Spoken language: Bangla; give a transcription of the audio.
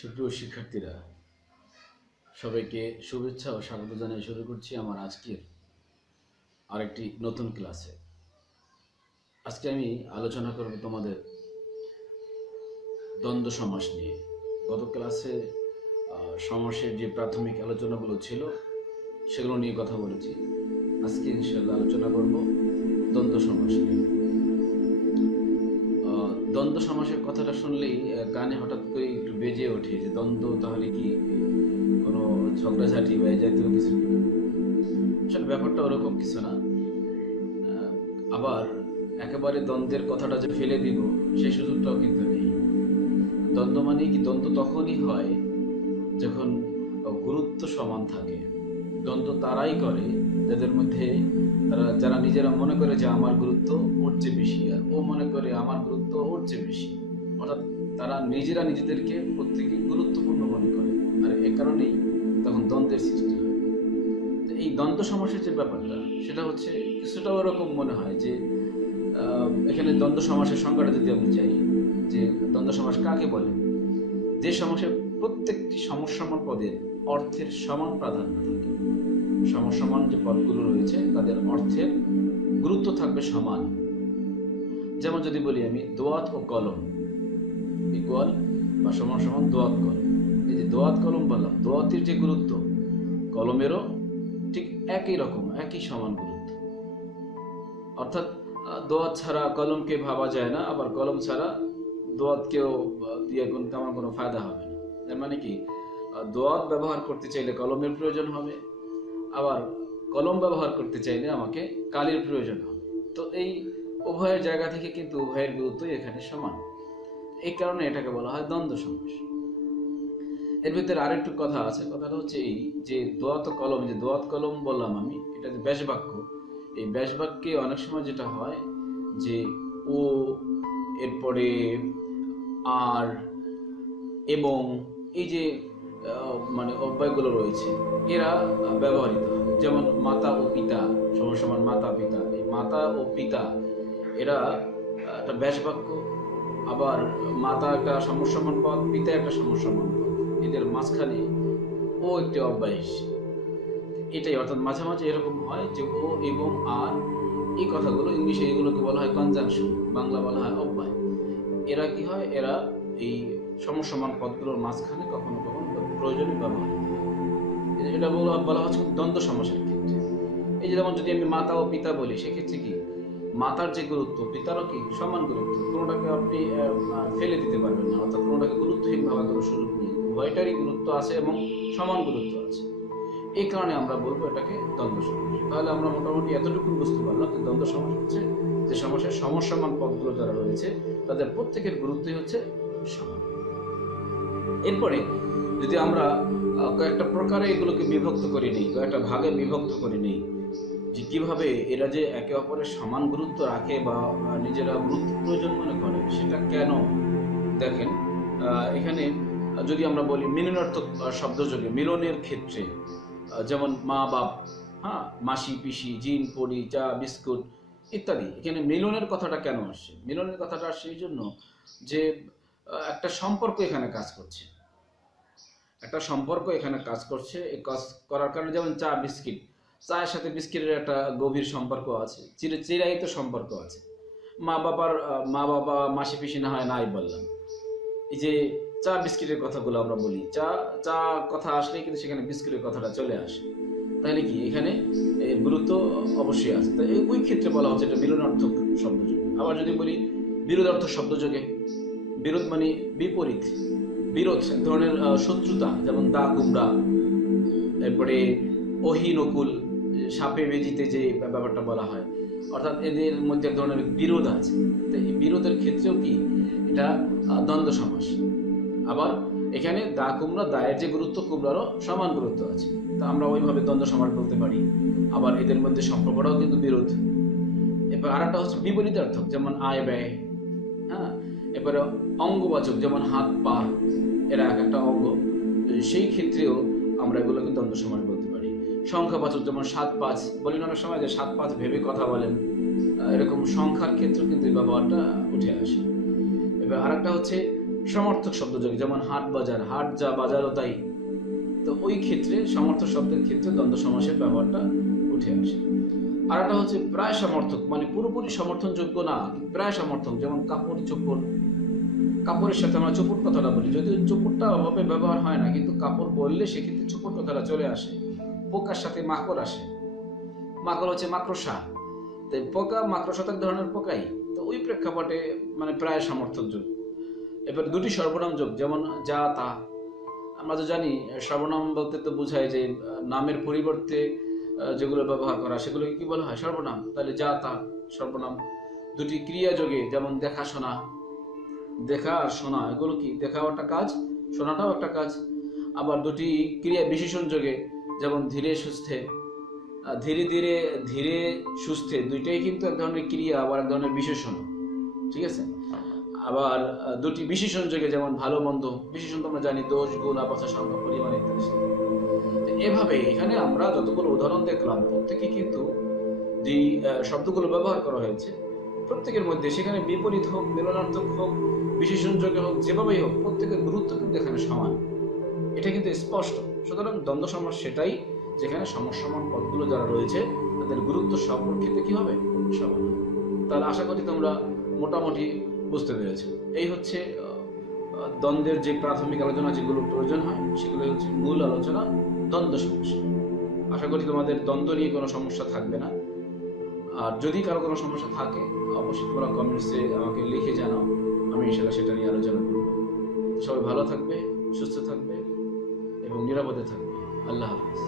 সুপ্রিয় শিক্ষার্থীরা, সবাইকে শুভেচ্ছা ও স্বাগত জানিয়ে শুরু করছি আমার আজকের আরেকটি নতুন ক্লাসে। আজকে আমি আলোচনা করব তোমাদের দ্বন্দ্ব সমাস নিয়ে। গত ক্লাসে সমাসের যে প্রাথমিক আলোচনাগুলো ছিল সেগুলো নিয়ে কথা বলেছি। আজকে ইনশাআল্লাহ আলোচনা করব দ্বন্দ্ব সমাস নিয়ে। দ্বন্দ্ব সমাসের কথাটা শুনলেই কানে হঠাৎ করে একটু বেজে ওঠে যে দ্বন্দ্ব তাহলে কি কোনো ঝগড়াঝাটি বা এই জাতীয় কিছু কিনা। আসলে ব্যাপারটা ওরকম কিছু না। আবার একেবারে দ্বন্দ্বের কথাটা যে ফেলে দিব সেই সুযোগটাও কিন্তু নেই। দ্বন্দ্ব মানে কি, দ্বন্দ্ব তখনই হয় যখন গুরুত্ব সমান থাকে। দ্বন্দ্ব তারাই করে যাদের মধ্যে যারা নিজেরা মনে করে যে আমার গুরুত্ব ওর চেয়ে বেশি, আর ও মনে করে আমার গুরুত্ব ওর চেয়ে বেশি। অর্থাৎ তারা নিজেরা নিজেদেরকে প্রত্যেকেই গুরুত্বপূর্ণ মনে করে, আর এ কারণেই তখন দ্বন্দ্বের সৃষ্টি হয়। তো এই দ্বন্দ্ব সমাসের যে ব্যাপারটা, সেটা হচ্ছে কিছুটা ওরকম মনে হয় যে এখানে দ্বন্দ্ব সমাসের সংজ্ঞাটা যদি আমি চাই, যে দ্বন্দ্ব সমাস কাকে বলে, যে সমাসে প্রত্যেকটি সমসমান পদের অর্থের সমান প্রাধান্য থাকে। সমসমান যে পদগুলো রয়েছে তাদের অর্থের গুরুত্ব থাকবে সমান। যেমন যদি বলি আমি দোয়াত ও কলম ইকুয়াল বা সমান সমান দোয়াত কলম, এই যে দোয়াত কলম বললাম, দোয়াতের যে গুরুত্ব কলমেরও ঠিক একই রকম, একই সমান গুরুত্ব। অর্থাৎ দোয়াত ছাড়া কলমকে ভাবা যায় না, আবার কলম ছাড়া দোয়াতকেও দিয়ে তেমন কোনো ফায়দা হবে না। এর মানে কি, দোয়াত ব্যবহার করতে চাইলে কলমের প্রয়োজন হবে, আবার কলম ব্যবহার করতে চাইলে আমাকে কালির প্রয়োজন হবে। তো এই উভয়ের জায়গা থেকে কিন্তু উভয়ের গুরুত্বই এখানে সমান। এই কারণে এটাকে বলা হয় দ্বন্দ্ব সমাস। এর ভিতরে আরেকটু কথা আছে। কথাটা হচ্ছে এই যে দোয়াত কলম, যে দোয়াত কলম বললাম আমি, এটা যে ব্যাস বাক্য, এই ব্যাস বাক্যে অনেক সময় যেটা হয় যে ও, এরপরে আর, এবং এই যে মানে অব্যয়গুলো রয়েছে এরা ব্যবহৃত হয়। যেমন মাতা ও পিতা সমান সমান মাতা পিতা, এই মাতা ও পিতা এরা একটা ব্যাস বাক্য, আবার মাতা একটা সমসমান পদ, পিতা একটা সমসমান পদ, এদের মাঝখানে ও একটি অব্যয় এসছে। এটাই অর্থাৎ মাঝে মাঝে এরকম হয় যে ও এবং আর, এই কথাগুলো ইংলিশে এগুলোকে বলা হয় কনজাংশন, বাংলা বলা হয় অব্যয়। এরা কি হয়, এরা এই সমসমান পদগুলোর মাঝখানে কখনো কখনো প্রয়োজনে ব্যবহার হয়। এটা বলা হচ্ছে দ্বন্দ্ব সমাসের ক্ষেত্রে। এই যে যেমন যদি আমি মাতা ও পিতা বলি, সেক্ষেত্রে কি মাতার যে গুরুত্ব পিতারও কি সমান গুরুত্ব, কোনোটাকে আপনি ফেলে দিতে পারবেন না, অর্থাৎ কোনোটাকে গুরুত্বহীন ভাবে কোনো সুযোগ নেই, উভয়টারই গুরুত্ব আছে এবং সমান গুরুত্ব আছে। এই কারণে আমরা বলবো এটাকে দ্বন্দ্ব সমাস। তাহলে আমরা মোটামুটি এতটুকু বুঝতে পারলাম যে দ্বন্দ্ব সমাস হচ্ছে যে সমাসের সমসমান পদগুলো যারা রয়েছে তাদের প্রত্যেকের গুরুত্বই হচ্ছে সমান। এরপরে যদি আমরা কয়েকটা প্রকারে এগুলোকে বিভক্ত করে নিই, কয়েকটা ভাগে বিভক্ত করে নিই, যে কিভাবে এরা যে একে অপরের সমান গুরুত্ব রাখে বা নিজেরা গুরুত্ব প্রয়োজন মনে করে, সেটা কেন। দেখেন, এখানে যদি আমরা বলি মিলনার্থক শব্দযোগে, মিলনের ক্ষেত্রে, যেমন মা বাপ, হ্যাঁ, মাসি পিসি, জিন পরি, চা বিস্কুট ইত্যাদি, এখানে মিলনের কথাটা কেন আসছে? মিলনের কথাটা আসছে এই জন্য যে একটা সম্পর্ক এখানে কাজ করছে, একটা সম্পর্ক এখানে কাজ করছে। এই কাজ করার কারণে, যেমন চা বিস্কিট, চায়ের সাথে বিস্কিটের একটা গভীর সম্পর্ক আছে, চিরায়িত সম্পর্ক আছে। মা বাবা মাসি পিসি না হয় নাই বললাম, এই যে চা বিস্কিটের কথাগুলো আমরা বলি, চা চা কথা আসলেই কিন্তু সেখানে বিস্কিটের কথাটা চলে আসে। তাহলে কি এখানে এর গুরুত্ব অবশ্যই আছে। তো ওই ক্ষেত্রে বলা হচ্ছে এটা মিলনার্থক শব্দযোগে। আবার যদি বলি বিরোধার্থক শব্দযোগে, বিরোধ মানে বিপরীত, বিরোধ এক ধরনের শত্রুতা, যেমন দা কুমড়া, এরপরে অহি নকুল, সাপে বেজিতে যে ব্যাপারটা বলা হয়, অর্থাৎ এদের মধ্যে এক ধরনের বিরোধ আছে। তো এই বিরোধের ক্ষেত্রেও কি এটা দ্বন্দ্ব সমাস। আবার এখানে দা কুমড়া, দায়ের যে গুরুত্ব কুমড়ারও সমান গুরুত্ব আছে, তা আমরা ওইভাবে দ্বন্দ্ব সমাস বলতে পারি। আবার এদের মধ্যে সম্পর্কটাও কিন্তু বিরোধ। এবার আর একটা হচ্ছে বিপরীতার্থক, যেমন আয় ব্যয়, হ্যাঁ। এবারে অঙ্গবাচক, যেমন হাত পা, এরা এক একটা অঙ্গ, সেই ক্ষেত্রেও আমরা এগুলোকে দ্বন্দ্ব সমাস বলতে পারি। সংখ্যাবাচক, যেমন 7-5 বলেন অনেক সময় যে 7-5 ভেবে কথা বলেন, এরকম সংখ্যার ক্ষেত্রে কিন্তু এই ব্যবহারটা উঠে আসে। এবার আরেকটা হচ্ছে সমর্থক শব্দ যোগে, যেমন হাট বাজার, হাট যা বাজারও তাই। তো ওই ক্ষেত্রে সমর্থক শব্দের ক্ষেত্রে দ্বন্দ্ব সমাসের ব্যবহারটা উঠে আসে। আর একটা হচ্ছে প্রায় সমর্থক, মানে পুরোপুরি সমর্থনযোগ্য না, প্রায় সমর্থক, যেমন কাপড় চোপড়। কাপড়ের সাথে আমরা চোপড় কথাটা বলি, যদিও চোপড়টা অভাবে ব্যবহার হয় না, কিন্তু কাপড় বললে সেক্ষেত্রে চোপড় কথাটা চলে আসে। পোকার সাথে মাকড় আসে, মাকড় হচ্ছে মাকড়সা, তাই পোকা মাকড়সা তো এক ধরনের পোকাই। তো ওই প্রেক্ষাপটে মানে প্রায় সমর্থক যোগ। এবার দুটি সর্বনাম যোগ, যেমন যা তা। আমরা তো জানি সর্বনাম বলতে তো বোঝায় যে নামের পরিবর্তে যেগুলো ব্যবহার করা সেগুলোকে কি বলা হয়? সর্বনাম। তাহলে যা তা সর্বনাম। দুটি ক্রিয়া যোগে, যেমন দেখাশোনা, দেখা আর শোনা, এগুলো কি? দেখাও একটা কাজ, শোনাটাও একটা কাজ। আবার দুটি ক্রিয়া বিশেষণ যোগে, যেমন ধীরে সুস্থে। ধীরে ধীরে, ধীরে সুস্থে, দুইটাই কিন্তু এক ধরনের ক্রিয়া, আবার এক ধরনের বিশেষণ, ঠিক আছে? আবার দুটি বিশেষণ যোগে, যেমন ভালো মন্দ। বিশেষণ তো আমরা জানি দোষ, গুণ, আবস্থা, সংখ্যা, পরিমাণ ইত্যাদি। এভাবে এখানে আমরা যতগুলো উদাহরণ দেখলাম, প্রত্যেকে কিন্তু যে শব্দগুলো ব্যবহার করা হয়েছে, প্রত্যেকের মধ্যে সেখানে বিপরীত হোক, মিলনার্থক হোক, বিশেষণ যোগে হোক, যেভাবেই হোক, প্রত্যেকের গুরুত্ব কিন্তু এখানে সমান। এটা কিন্তু স্পষ্ট। সুতরাং দ্বন্দ্ব সমাস সেটাই যেখানে সমসমান পদগুলো যারা রয়েছে তাদের গুরুত্ব সকল ক্ষেত্রে কি হবে? সমান হবে। তাহলে আশা করি তোমরা মোটামুটি বুঝতে পেরেছ। এই হচ্ছে দ্বন্দ্বের যে প্রাথমিক আলোচনা যেগুলো প্রয়োজন হয়, সেগুলো হচ্ছে মূল আলোচনা, দ্বন্দ্ব সমস্যা। আশা করি তোমাদের দ্বন্দ্ব নিয়ে কোনো সমস্যা থাকবে না। আর যদি কারো কোনো সমস্যা থাকে, অবশ্যই তোমরা কমেন্টসে আমাকে লিখে জানাও, আমি ইনশাআল্লাহ সেটা নিয়ে আলোচনা করব। সবাই ভালো থাকবে, সুস্থ থাকবে এবং নিরাপদে থাকবে। আল্লাহ হাফেজ।